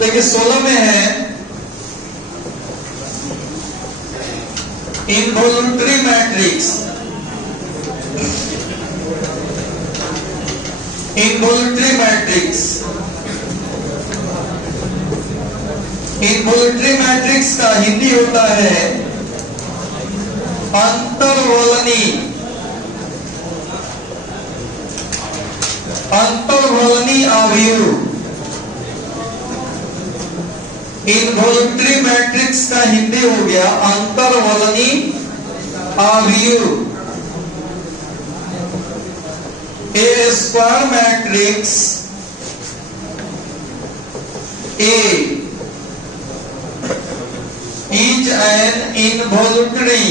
देखिए 16 में है involuntary matrix. Involuntary matrix, involuntary matrix का हिंदी होता है अंतर्वलनी। अंतर्वलनी अवयव। इनवॉल्यूंटरी मैट्रिक्स का हिंदी हो गया अंतर्वलनी अवयव। A square matrix A is an involuntary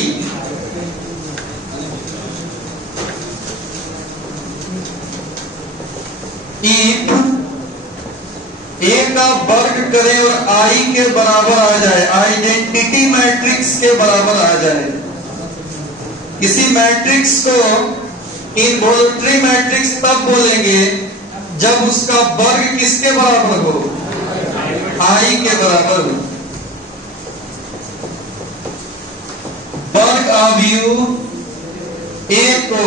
if A का वर्ग करें और I के बराबर आ जाए, आइडेंटिटी मैट्रिक्स के बराबर आ जाए। किसी मैट्रिक्स को इनवॉल्यूंटरी मैट्रिक्स तब बोलेंगे जब उसका वर्ग किसके बराबर हो, I के बराबर हो। वर्ग अवयव A को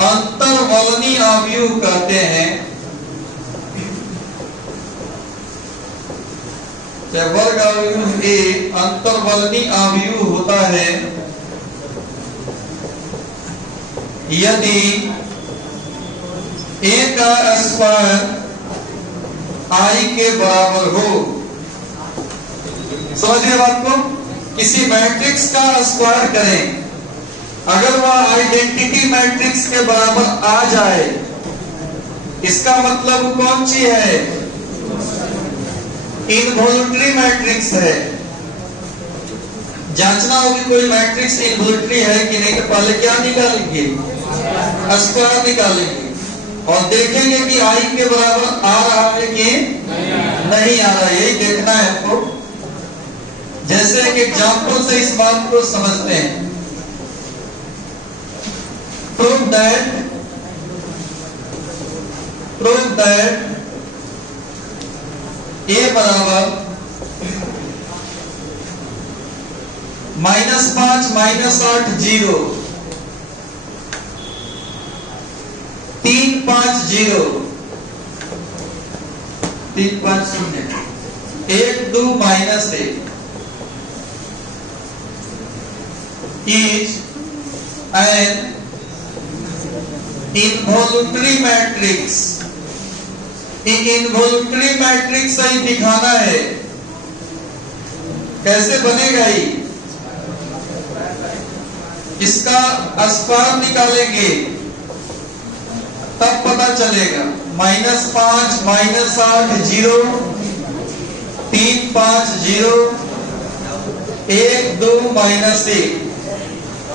अंतर्वलनी अवयव कहते हैं। वर्ग अवयव A अंतर्वलनी अवयव होता है यदि A का स्क्वायर I के बराबर हो। समझिए बात को, किसी मैट्रिक्स का स्क्वायर करें, अगर वह आइडेंटिटी मैट्रिक्स के बराबर आ जाए, इसका मतलब कौन सी है, इनवॉल्यूंटरी मैट्रिक्स है। जांचना होगी कोई मैट्रिक्स इनवॉल्यूंटरी है कि नहीं, तो पहले क्या निकालेंगे, स्क्वायर निकालेंगे और देखेंगे कि आई के बराबर आ रहा है कि नहीं आ रहा है, यही देखना है हमको। जैसे एक एग्जाम्पल से इस बात को समझते हैं। प्रूव दैट ए बराबर -5 -8 0 3 5 0 3 5 0 1 2 -1 is an involuntary matrix। Involuntary matrix सही दिखाना है, कैसे बनेगा ही, इसका स्क्वायर निकालेंगे तब पता चलेगा। -5 -8 0 3 5 0 1 2 -1,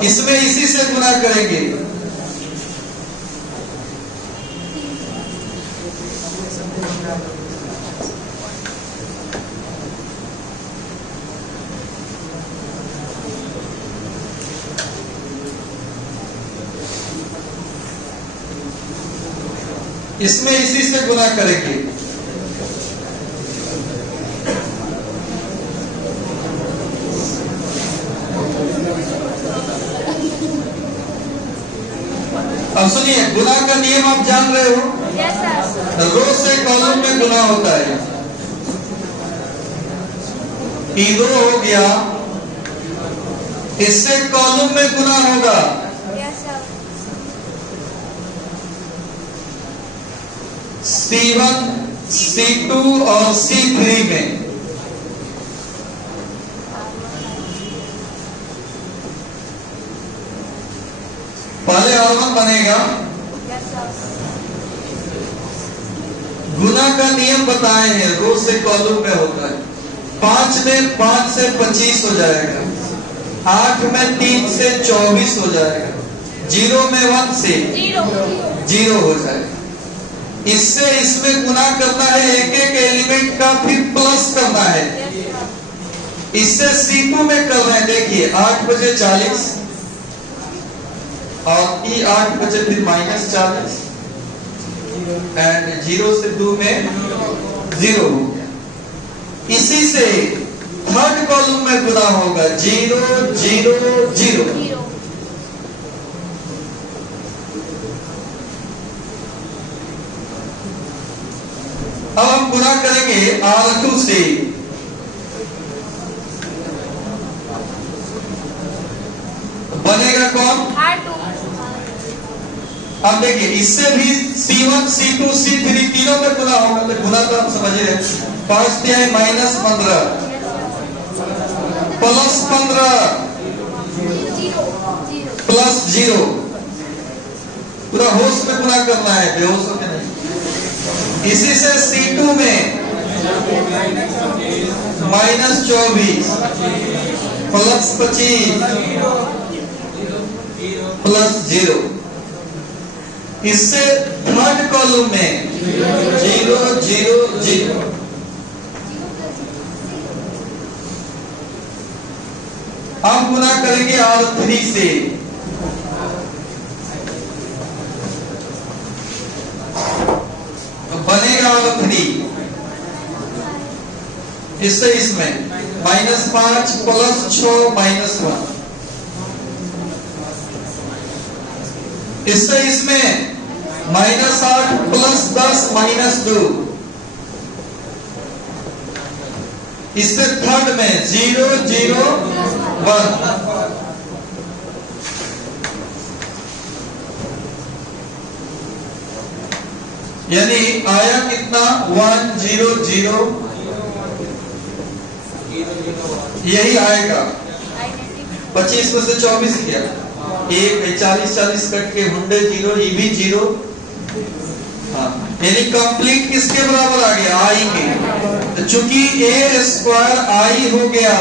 इसमें इसी से गुना करेंगे। इसमें इसी से गुना करेंगे। अब सुनिए, गुना का नियम आप जान रहे हो। रो से कॉलम में गुना होता है। रो हो गया, इससे कॉलम में गुना होगा। C1 C2 और C3 में पहले R1 बनेगा। गुना का नियम बताए हैं, रो से कॉलम में होता है। 5 में 5 से 25 हो जाएगा, 8 में 3 से 24 हो जाएगा, 0 में 1 से 0 हो जाएगा। इससे इसमें गुना करना है, एक एक एलिमेंट का फिर प्लस करना है। इससे C2 में कर रहे हैं, देखिए 8 बजे 40 और E 8 बजे फिर -40, एंड 0 से 2 में 0 हो गया। इसी से थर्ड कॉलम में गुना होगा 0 0 0। अब हम गुना करेंगे R2 से। बनेगा कौन? R2। अब देखिए इससे भी C1 C2 C3 तीनों में गुना होगा, तो गुना तो आप समझ रहे हैं। फर्स्ट है -15 +15 +0। पूरा होश में गुना करना है, बेहोश होकर नहीं। इसी से C2 में -24 +25 +0। इससे थर्ड कॉलम में 0 0 0। अब गुना करेंगे R3 से। तो बनेगा R3 इससे इसमें -5 +6 -1। इससे इसमें -8 +10 -2। इससे थर्ड में 0 0 1। यानी आया कितना 1 0 0। यही आएगा। 25 में से 24 किया, 1 40 40 कट के 100 0, ये भी 0। हाँ, यानी कंप्लीट किसके बराबर आ गया? आई के। तो चूंकि a² आई हो गया,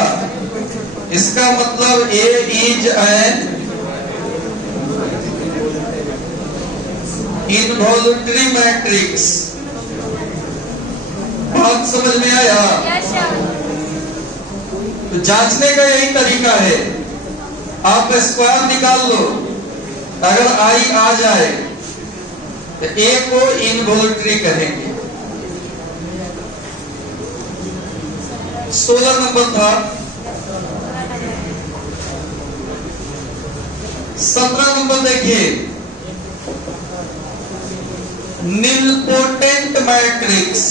इसका मतलब A is an involutory matrix. बात समझ में आया? तो जांचने का यही तरीका है, आप स्क्वायर निकाल लो, अगर आई आ जाए तो A को इनवॉल्यूटरी कहेंगे। 16 नंबर था। 17 नंबर देखिए, nilpotent matrix.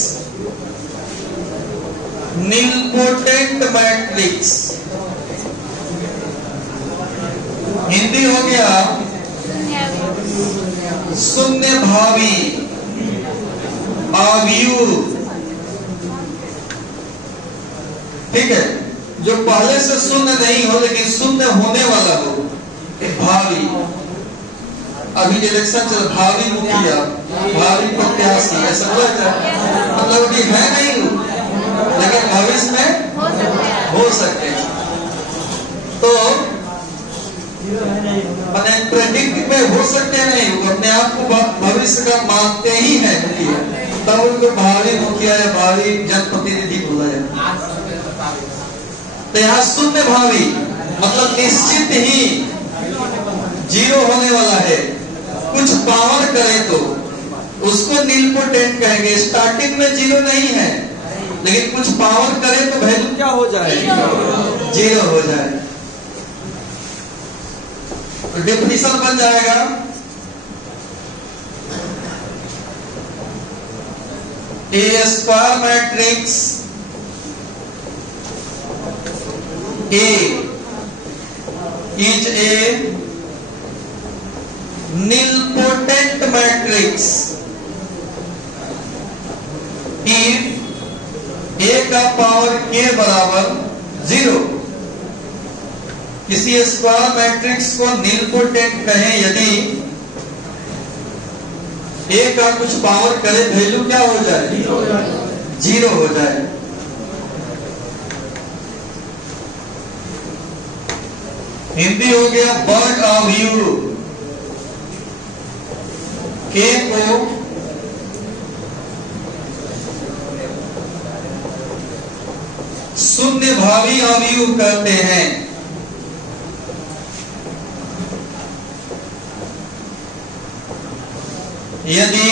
Nilpotent matrix Hindi हो गया शून्य भावी आव्यूह। ठीक है, जो पहले से शून्य नहीं हो लेकिन शून्य होने वाला हो, भावी। अभी इलेक्शन चल, भावी मुखिया, भावी प्रत्याशी, ऐसा बोला है। मतलब अभी है नहीं लेकिन भविष्य में हो सकते हैं। तो मैंने प्रेडिक्ट में हो सकते नहीं, वो अपने आप को भविष्य का मानते ही है मुखिया, तब उनको भावी मुखिया या भावी जनप्रतिनिधि बोला जाता। तो यहाँ शून्य भावी मतलब निश्चित ही 0 होने वाला है। कुछ पावर करे तो उसको निलपोटेंट कहेंगे। स्टार्टिंग में 0 नहीं है, लेकिन कुछ पावर करे तो वैल्यू क्या हो जाए? 0 हो जाए। तो डेफिनेशन बन जाएगा A² matrix A is a nilpotent matrix if A का पावर K बराबर 0। किसी स्क्वायर मैट्रिक्स को निलपोटेंट कहें यदि A का कुछ पावर करे, वैल्यू क्या हो जाए? 0 हो जाए। हिंदी हो गया बर्ड आव्यूह। K को शून्य भावी आव्यूह कहते हैं। यदि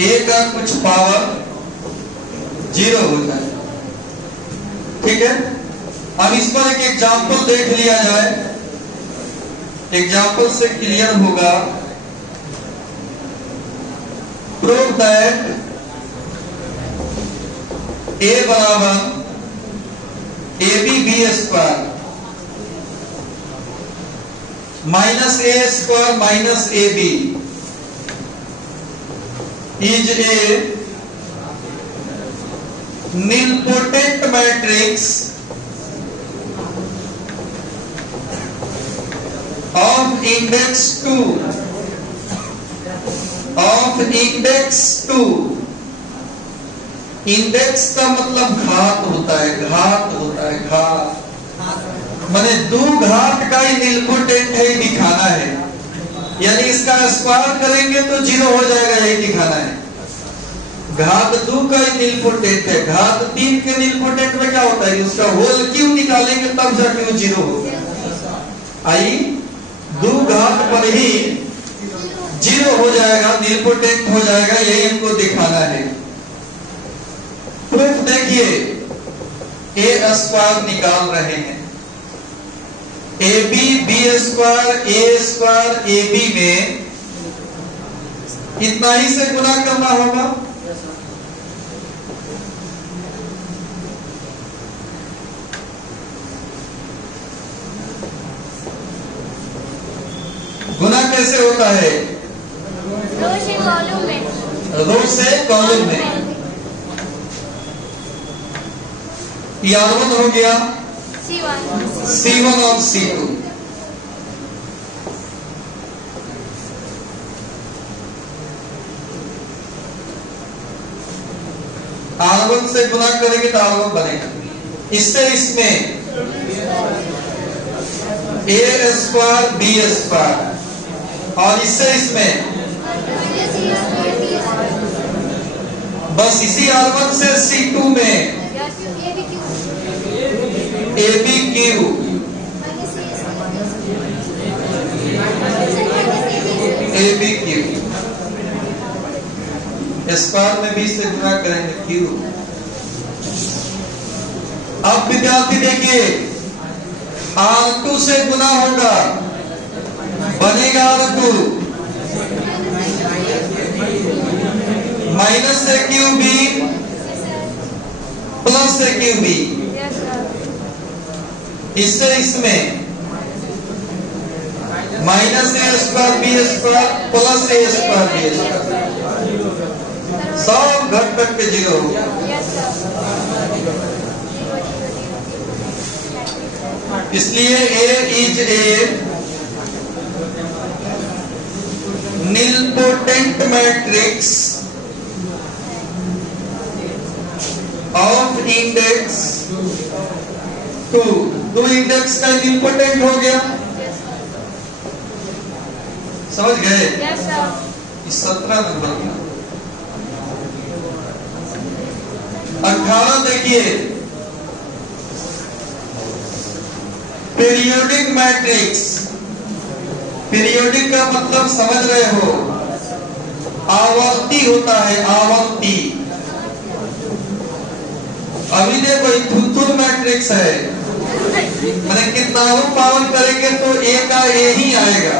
ए का कुछ पावर 0 हो जाए। ठीक है, अब इस पर एक एग्जाम्पल देख लिया जाए। एग्जाम्पल से क्लियर होगा। प्रूव दैट ए बराबर AB B square minus A square minus AB is a nilpotent matrix of index 2। Index का मतलब घात होता है, घात माने 2 घात का ही nilpotent है, दिखाना है। यानी इसका स्क्वायर करेंगे तो 0 हो जाएगा, यही दिखाना है। घात 2 का ही nilpotent है, घात 3 के nilpotent में क्या होता है, उसका होल क्यों निकालेंगे तब जाके वो 0 होगा। आई 2 घात पर ही 0 हो जाएगा, nilpotent हो जाएगा, यही हमको दिखाना है। प्रूफ देखिए, ए स्क्वायर निकाल रहे हैं। AB B square A square AB में इतना ही से गुना करना होगा। गुना कैसे होता है? रो से कॉलम में, रो से कॉलम में। R1 हो गया C1 और C2। R1 से गुना करेंगे तो R1 बनेगा। इससे इसमें A स्क्वायर B स्क्वायर और इससे इसमें बस इसी R1 से C2 में ABQ स्क्वायर में 20 से गुना करेंगे Q। अब विद्यार्थी देखिए, R2 से गुना होगा, बनेगा R2 माइनस से QB प्लस से QB। इससे इसमें minus A square B square plus A square B square, सब घट के 0 हो गया। इसलिए A is a nilpotent matrix of index 2 index का nilpotent हो गया। समझ गए? इस 17 नंबर का 18 देखिए, पीरियोडिक मैट्रिक्स। पीरियोडिक का मतलब समझ रहे हो, आवर्ती होता है, आवर्ती। अभी देखो थुथुर मैट्रिक्स है, मैंने कितना पावर करेंगे तो A का A ही आएगा।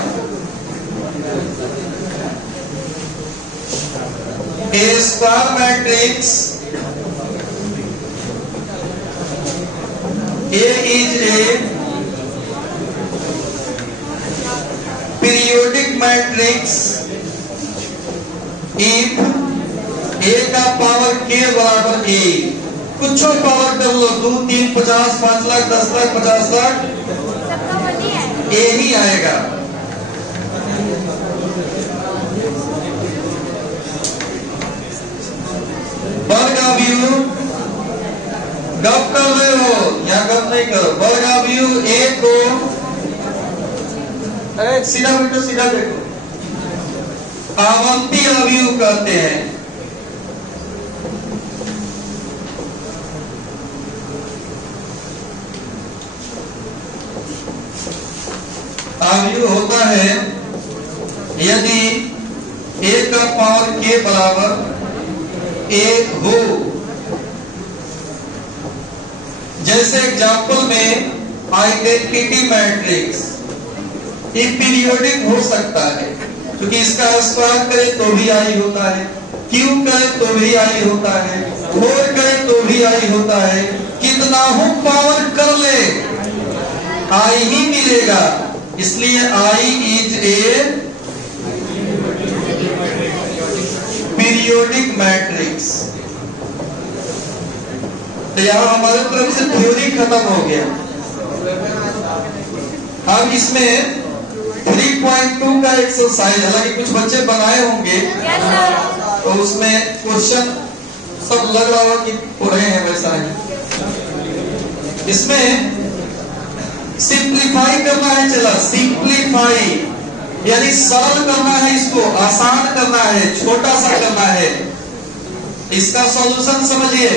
A square matrix A is a periodic matrix if A का पावर K बराबर A। कुछ पावर कर लो, 2 3 50 5 लाख 10 लाख 50 लाख A ही आएगा। वर्गाव्यू गप कर रहे हो या गप नहीं करो। वर्गाव्यू A को, अरे सीधा बेटो सीधा देखो, आवर्ती अवयव कहते हैं। अवयव होता है यदि a का पावर k बराबर a हो। जैसे एग्जाम्पल में आइडेंटिटी मैट्रिक्स ये पीरियोडिक हो सकता है, क्योंकि इसका स्क्वायर करे तो भी आई होता है, क्यूब करे तो भी आई होता है, 4 करे तो भी आई होता है, कितना हो पावर कर ले आई ही मिलेगा। इसलिए I is a periodic matrix. तो यहाँ हमारे तरफ से थ्योरी खत्म हो गया। अब इसमें 3.2 का एक्सरसाइज, हालांकि कुछ बच्चे बनाए होंगे तो उसमें क्वेश्चन सब लग रहा होगा कि पढ़े हैं वैसा ही। इसमें सिंप्लीफाई करना है, चला सिंप्लीफाई यानी सरल करना है, इसको आसान करना है, छोटा सा करना है। इसका सॉल्यूशन समझिए।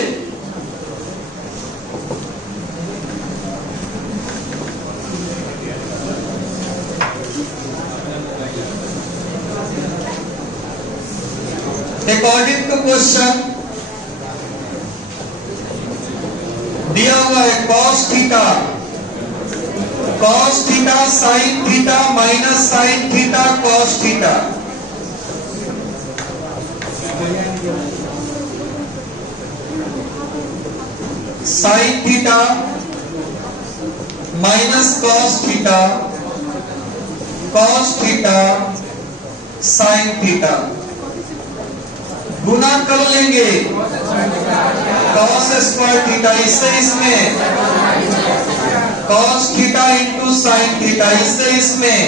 अकॉर्डिंग टू क्वेश्चन दिया हुआ है cos theta sin theta minus sin theta cos theta. sin theta minus cos theta sin theta गुना कर लेंगे cos स्क्वायर थीटा, इससे इसमें cos theta into sine theta, इससे इसमें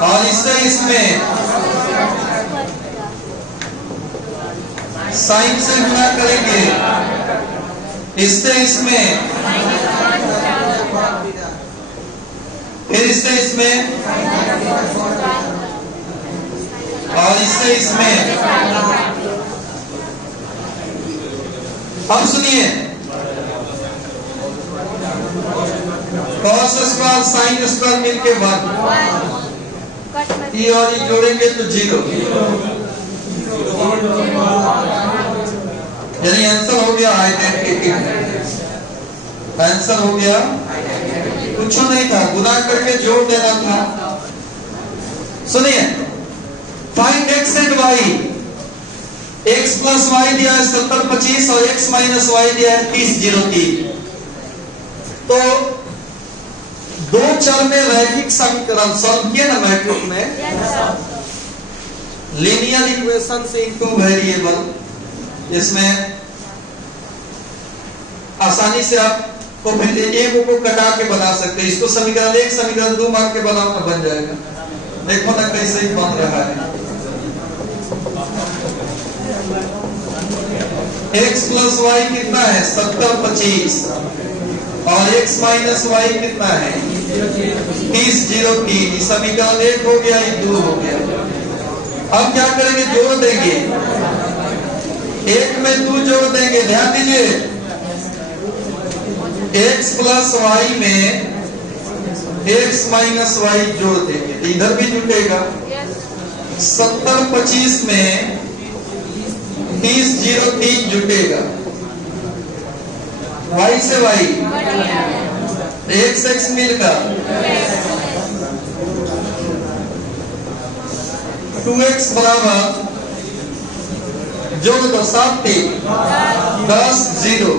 और इससे इसमें साइन से गुना करेंगे, इससे इसमें फिर इससे इसमें और इससे इसमें। अब सुनिए, cos स्क्वायर साइन स्क्वायर मिलके 1, ये और ये जोड़ेंगे तो 0, यानी आंसर हो गया आइडेंटिटी। आंसर हो गया, कुछ नहीं था, गुना करके जोड़ देना था। सुनिए, find x and y। x plus y दिया है 70 25 और x माइनस y दिया है 30 03। तो दो चर में रैखिक समीकरण सॉल्व किए ना मैट्रिक्स में, लीनियर इक्वेशन इनटू वेरिएबल, इसमें आसानी से आप को फिर एक को कटा के बना सकते हैं। इसको समीकरण 1 समीकरण 2 मार्क के बनाओ ना, बन जाएगा। देखो ना कैसे ही बन रहा है। x प्लस वाई कितना है 70 25 और x माइनस वाई कितना है 30 03। समीकरण 1 हो गया, 2 हो गया। अब क्या करेंगे, जोड़ देंगे, 1 में 2 जोड़ देंगे। ध्यान दीजिए, x प्लस वाई में x माइनस वाई जोड़ देंगे, इधर भी जुटेगा। 70 25 में 30 03 जुटेगा। y से y x x मिलकर 2x बराबर जोड़ दो 7 3 10 0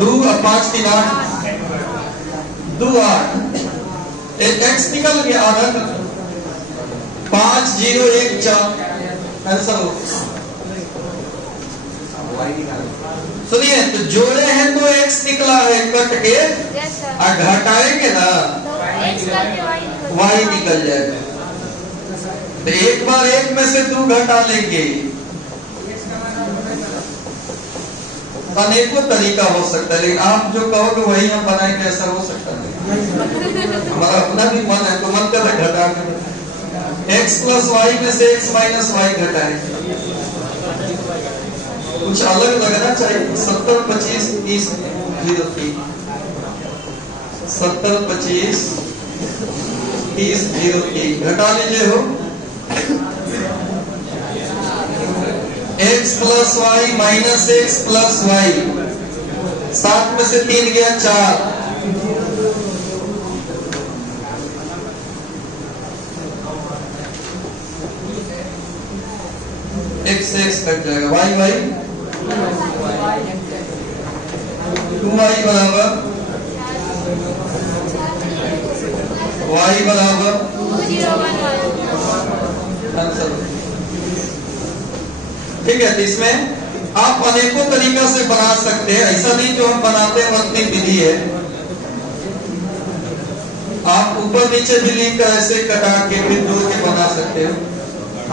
2 और 5 3 8 2 8 एक x निकल गया, आधा 5 0 1 4 आंसर हो। सुनिए, तो जोड़े हैं तो x निकला है कट के, और घटाएंगे ना y निकल जाएगा। तो एक बार 1 में से 2 घटा लेंगे। अनेकों तरीका हो सकता है, लेकिन आप जो कहोगे वही हम बनाएंगे, ऐसा हो सकता है। हमारा अपना भी मन है, तो मन कर घटा के x प्लस वाई में से x माइनस वाई घटाएंगे। कुछ अलग लगना चाहिए। 70 25 30 03 70 25 30 03 घटा लीजिए हो x plus Y minus X plus Y 7 में से 3 गया 4 x से x कट जाएगा y y 2y बराबर y बराबर आंसर। ठीक है, तो इसमें आप अनेकों तरीका से बना सकते हैं, ऐसा नहीं जो हम बनाते हैं अपनी विधि है। आप ऊपर नीचे भी लिख कर ऐसे कटा के फिर जोड़ के बना सकते हो।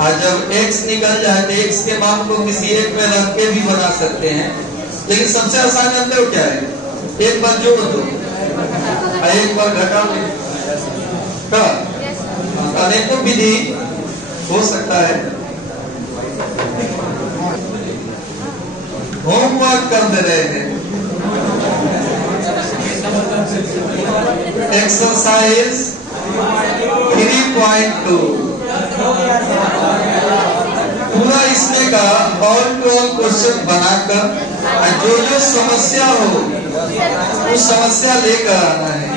आज जब x निकल जाए तो x के मान को किसी एक में रख के भी बना सकते हैं, लेकिन सबसे आसान जानते हो क्या है? एक बार जोड़ दो, एक बार घटा दो। अनेकों विधि हो सकता है। होमवर्क कर दे रहे हैं। एक्सरसाइज 3.2 पूरा इसमें का ऑल टू ऑल क्वेश्चन बनाकर जो जो समस्या हो उस समस्या लेकर आना है।